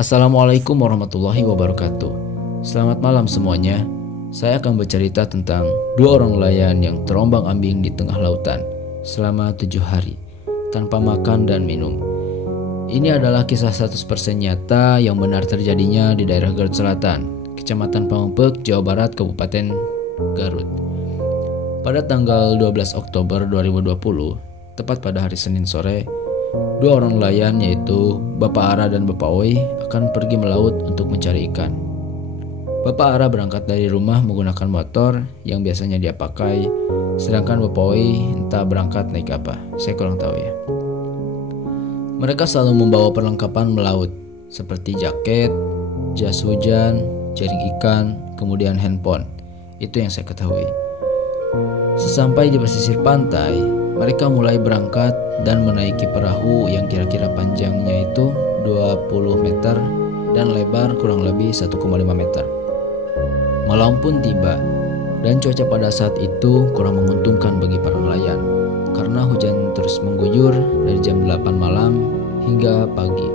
Assalamualaikum warahmatullahi wabarakatuh. Selamat malam semuanya. Saya akan bercerita tentang dua orang nelayan yang terombang-ambing di tengah lautan selama 7 hari tanpa makan dan minum. Ini adalah kisah 100% nyata yang benar terjadinya di daerah Garut Selatan, Kecamatan Pamengpeuk, Jawa Barat, Kabupaten Garut. Pada tanggal 12 Oktober 2020, tepat pada hari Senin sore, dua orang nelayan yaitu Bapak Ara dan Bapak Oi akan pergi melaut untuk mencari ikan. Bapak Ara berangkat dari rumah menggunakan motor yang biasanya dia pakai, sedangkan Bapak Oi entah berangkat naik apa, saya kurang tahu ya. Mereka selalu membawa perlengkapan melaut seperti jaket, jas hujan, jaring ikan, kemudian handphone. Itu yang saya ketahui. Sesampai di pesisir pantai, mereka mulai berangkat dan menaiki perahu yang kira-kira panjangnya itu 20 meter dan lebar kurang lebih 1,5 meter. Malam pun tiba dan cuaca pada saat itu kurang menguntungkan bagi para nelayan karena hujan terus mengguyur dari jam 8 malam hingga pagi.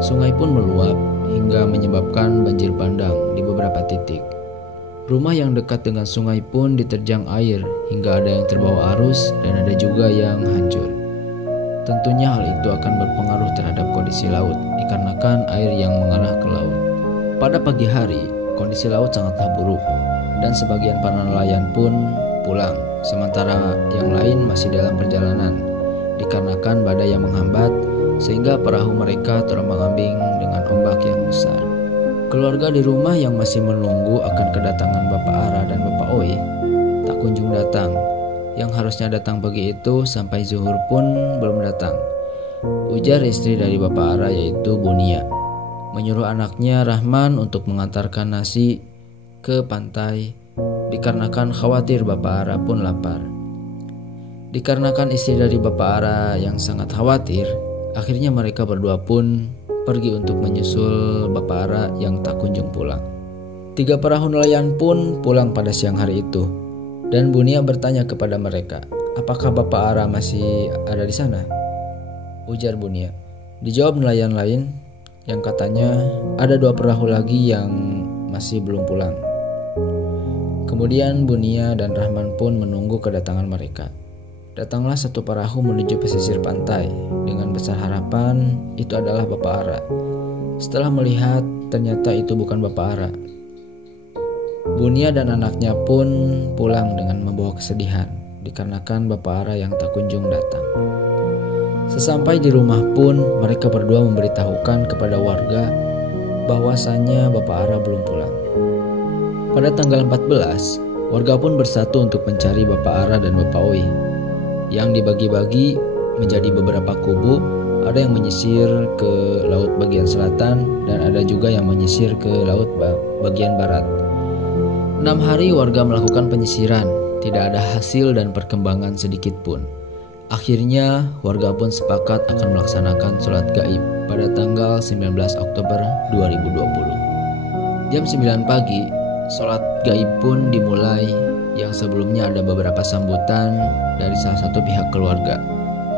Sungai pun meluap hingga menyebabkan banjir bandang di beberapa titik. Rumah yang dekat dengan sungai pun diterjang air hingga ada yang terbawa arus dan ada juga yang hancur. Tentunya hal itu akan berpengaruh terhadap kondisi laut dikarenakan air yang mengarah ke laut. Pada pagi hari, kondisi laut sangatlah buruk dan sebagian para nelayan pun pulang, sementara yang lain masih dalam perjalanan dikarenakan badai yang menghambat sehingga perahu mereka terombang-ambing dengan ombak yang besar. Keluarga di rumah yang masih menunggu akan kedatangan Bapak Ara dan Bapak Oi tak kunjung datang. Yang harusnya datang pagi itu sampai zuhur pun belum datang. Ujar istri dari Bapak Ara yaitu Bunia, menyuruh anaknya Rahman untuk mengantarkan nasi ke pantai dikarenakan khawatir Bapak Ara pun lapar. Dikarenakan istri dari Bapak Ara yang sangat khawatir, akhirnya mereka berdua pun pergi untuk menyusul Bapak Ara yang tak kunjung pulang. 3 perahu nelayan pun pulang pada siang hari itu, dan Bunia bertanya kepada mereka, apakah Bapak Ara masih ada di sana? Ujar Bunia. Dijawab nelayan lain yang katanya ada 2 perahu lagi yang masih belum pulang. Kemudian Bunia dan Rahman pun menunggu kedatangan mereka. Datanglah 1 perahu menuju pesisir pantai dengan besar harapan itu adalah Bapak Ara. Setelah melihat ternyata itu bukan Bapak Ara. Bunia dan anaknya pun pulang dengan membawa kesedihan dikarenakan Bapak Ara yang tak kunjung datang. Sesampai di rumah pun mereka berdua memberitahukan kepada warga bahwasannya Bapak Ara belum pulang. Pada tanggal 14, warga pun bersatu untuk mencari Bapak Ara dan Bapak Oi, yang dibagi-bagi menjadi beberapa kubu. Ada yang menyisir ke laut bagian selatan dan ada juga yang menyisir ke laut bagian barat. 6 hari warga melakukan penyisiran, tidak ada hasil dan perkembangan sedikit pun. Akhirnya warga pun sepakat akan melaksanakan sholat gaib pada tanggal 19 Oktober 2020. Jam 9 pagi, sholat gaib pun dimulai yang sebelumnya ada beberapa sambutan dari salah satu pihak keluarga.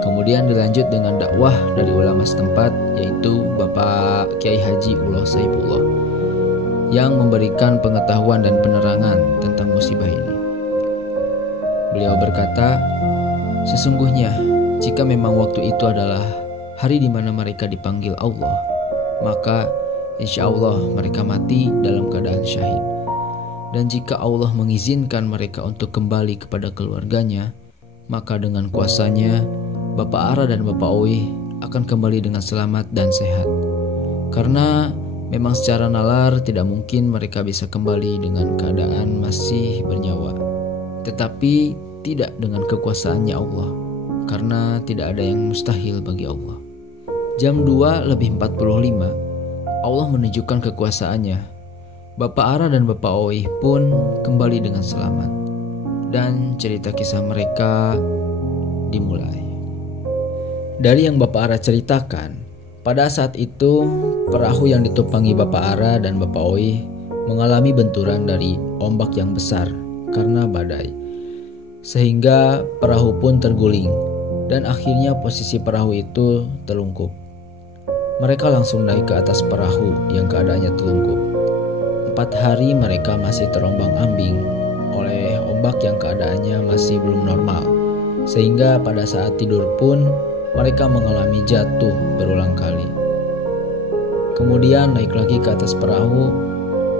Kemudian dilanjut dengan dakwah dari ulama setempat yaitu Bapak Kiai Haji Uloh Saifullah yang memberikan pengetahuan dan penerangan tentang musibah ini. Beliau berkata, sesungguhnya jika memang waktu itu adalah hari di mana mereka dipanggil Allah, maka insya Allah mereka mati dalam keadaan syahid. Dan jika Allah mengizinkan mereka untuk kembali kepada keluarganya, maka dengan kuasanya Bapak Ara dan Bapak Oi akan kembali dengan selamat dan sehat. Karena memang secara nalar tidak mungkin mereka bisa kembali dengan keadaan masih bernyawa. Tetapi tidak dengan kekuasaannya Allah, karena tidak ada yang mustahil bagi Allah. Jam 2:45 Allah menunjukkan kekuasaannya. Bapak Ara dan Bapak Oi pun kembali dengan selamat dan cerita kisah mereka dimulai. Dari yang Bapak Ara ceritakan, pada saat itu perahu yang ditumpangi Bapak Ara dan Bapak Oi mengalami benturan dari ombak yang besar karena badai, sehingga perahu pun terguling dan akhirnya posisi perahu itu terlungkup. Mereka langsung naik ke atas perahu yang keadaannya telungkup. 4 hari mereka masih terombang-ambing oleh ombak yang keadaannya masih belum normal, sehingga pada saat tidur pun mereka mengalami jatuh berulang kali. Kemudian naik lagi ke atas perahu,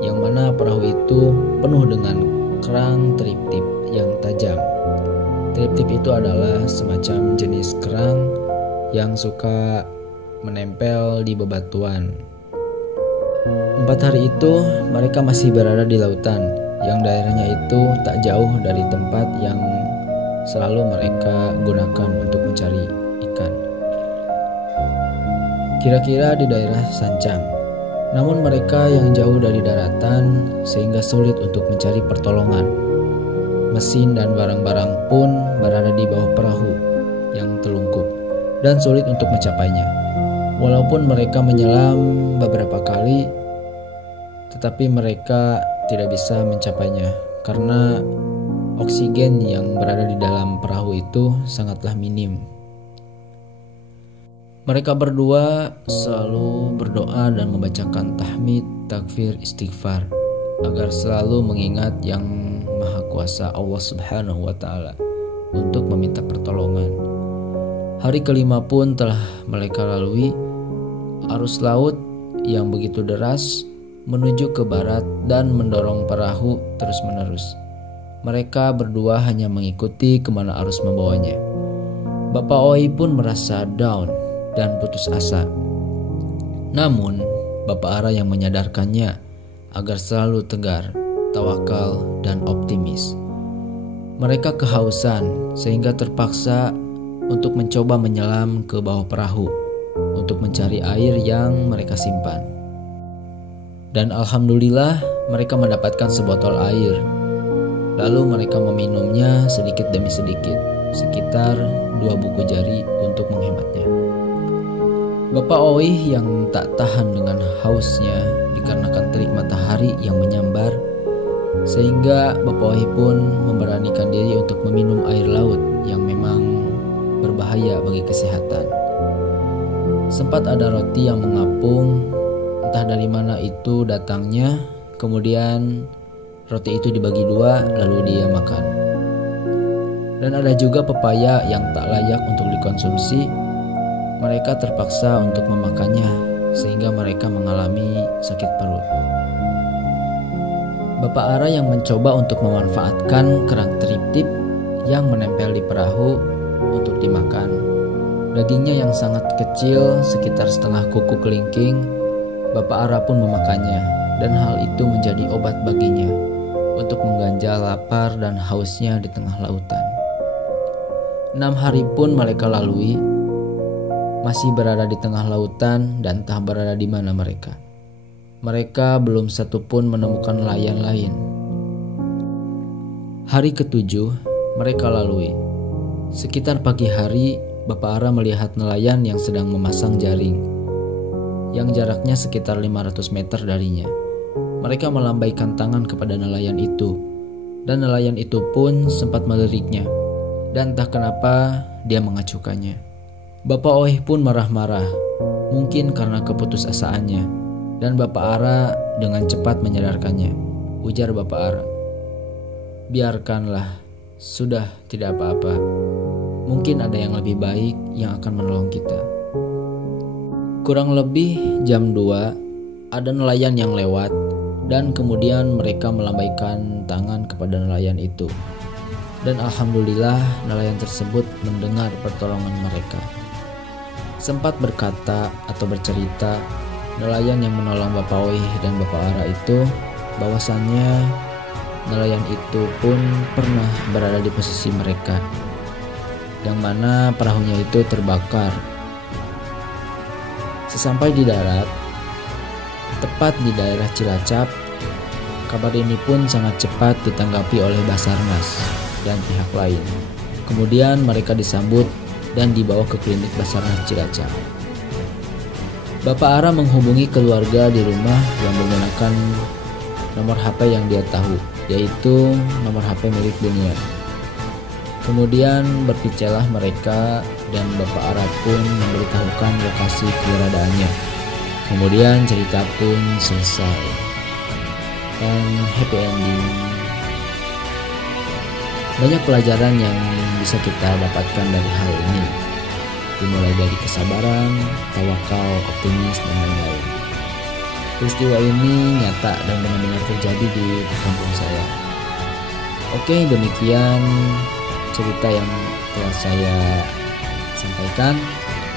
yang mana perahu itu penuh dengan kerang trip-tip yang tajam. Trip-tip itu adalah semacam jenis kerang yang suka menempel di bebatuan. 4 hari itu mereka masih berada di lautan yang daerahnya itu tak jauh dari tempat yang selalu mereka gunakan untuk mencari ikan. Kira-kira di daerah Sancang. Namun mereka yang jauh dari daratan sehingga sulit untuk mencari pertolongan. Mesin dan barang-barang pun berada di bawah perahu yang telungkup dan sulit untuk mencapainya. Walaupun mereka menyelam beberapa kali, tetapi mereka tidak bisa mencapainya karena oksigen yang berada di dalam perahu itu sangatlah minim. Mereka berdua selalu berdoa dan membacakan tahmid, takbir, istighfar agar selalu mengingat yang Maha Kuasa Allah Subhanahu wa Ta'ala untuk meminta pertolongan. Hari kelima pun telah mereka lalui. Arus laut yang begitu deras menuju ke barat dan mendorong perahu terus-menerus. Mereka berdua hanya mengikuti kemana arus membawanya. Bapak Oi pun merasa down dan putus asa. Namun, Bapak Ara yang menyadarkannya agar selalu tegar, tawakal, dan optimis. Mereka kehausan sehingga terpaksa untuk mencoba menyelam ke bawah perahu untuk mencari air yang mereka simpan. Dan alhamdulillah mereka mendapatkan sebotol air. Lalu mereka meminumnya sedikit demi sedikit, sekitar 2 buku jari untuk menghematnya. Bapak Oi yang tak tahan dengan hausnya dikarenakan terik matahari yang menyambar, sehingga Bapak Oi pun memberanikan diri untuk meminum air laut yang memang berbahaya bagi kesehatan. Sempat ada roti yang mengapung, entah dari mana itu datangnya. Kemudian roti itu dibagi 2 lalu dia makan. Dan ada juga pepaya yang tak layak untuk dikonsumsi. Mereka terpaksa untuk memakannya sehingga mereka mengalami sakit perut. Bapak Ara yang mencoba untuk memanfaatkan kerang trip-tip yang menempel di perahu untuk dimakan. Dagingnya yang sangat kecil, sekitar setengah kuku kelingking, Bapak Ara pun memakannya, dan hal itu menjadi obat baginya untuk mengganjal lapar dan hausnya di tengah lautan. 6 hari pun mereka lalui, masih berada di tengah lautan dan entah berada di mana mereka. Mereka belum satu pun menemukan nelayan lain. Hari ke-7 mereka lalui. Sekitar pagi hari, Bapak Ara melihat nelayan yang sedang memasang jaring, yang jaraknya sekitar 500 meter darinya. Mereka melambaikan tangan kepada nelayan itu, dan nelayan itu pun sempat meliriknya, dan entah kenapa dia mengacukannya. Bapak Oi pun marah-marah, mungkin karena keputusasaannya, dan Bapak Ara dengan cepat menyadarkannya. Ujar Bapak Ara, "Biarkanlah, sudah tidak apa-apa. Mungkin ada yang lebih baik yang akan menolong kita." Kurang lebih jam 2, ada nelayan yang lewat, dan kemudian mereka melambaikan tangan kepada nelayan itu. Dan alhamdulillah nelayan tersebut mendengar pertolongan mereka. Sempat berkata atau bercerita nelayan yang menolong Bapak Oi dan Bapak Ara itu bahwasannya nelayan itu pun pernah berada di posisi mereka, yang mana perahunya itu terbakar. Sesampai di darat, tepat di daerah Cilacap, kabar ini pun sangat cepat ditanggapi oleh Basarnas dan pihak lain. Kemudian mereka disambut dan dibawa ke klinik Basarnas Cilacap. Bapak Ara menghubungi keluarga di rumah yang menggunakan nomor HP yang dia tahu, yaitu nomor HP milik Dunia. Kemudian berpicaralah mereka dan Bapak Ara pun memberitahukan lokasi keberadaannya. Kemudian cerita pun selesai dan happy ending. Banyak pelajaran yang bisa kita dapatkan dari hal ini, dimulai dari kesabaran, tawakal, optimis, dan lain-lain. Peristiwa ini nyata dan benar-benar terjadi di kampung saya. Oke, demikian cerita yang telah saya sampaikan.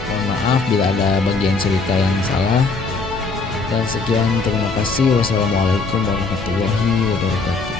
Mohon maaf bila ada bagian cerita yang salah. Dan sekian, terima kasih. Wassalamualaikum warahmatullahi wabarakatuh.